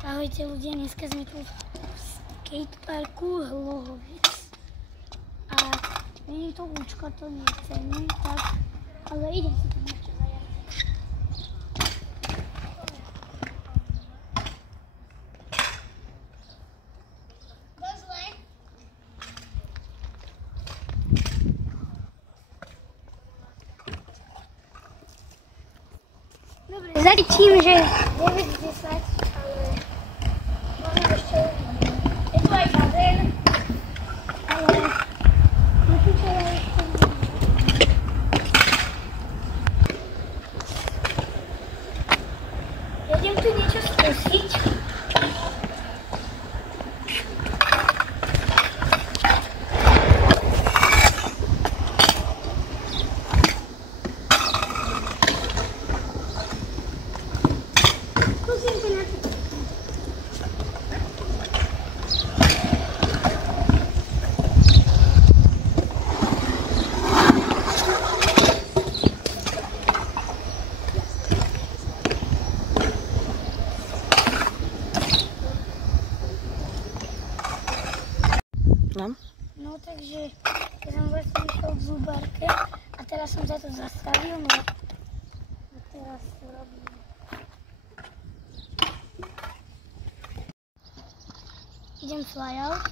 Ahojte ľudia, dneska sme tu v skateparku Hlohovec. A nie je to účko, to nechcem, tak, ale idem si tam ešte zajať. Dobre, začím, že 9:10, ale máme ešte, je tu aj bazén, ale napíčala ešte ja idem tu niečo skúsiť. No takže ja som vlastne išiel v zubárke a teraz som sa tu zastavil, no a teraz to robím. Idem flyout.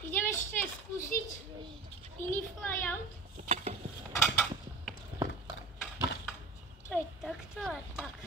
Idem ešte skúsiť iný flyout. To je takto a tak.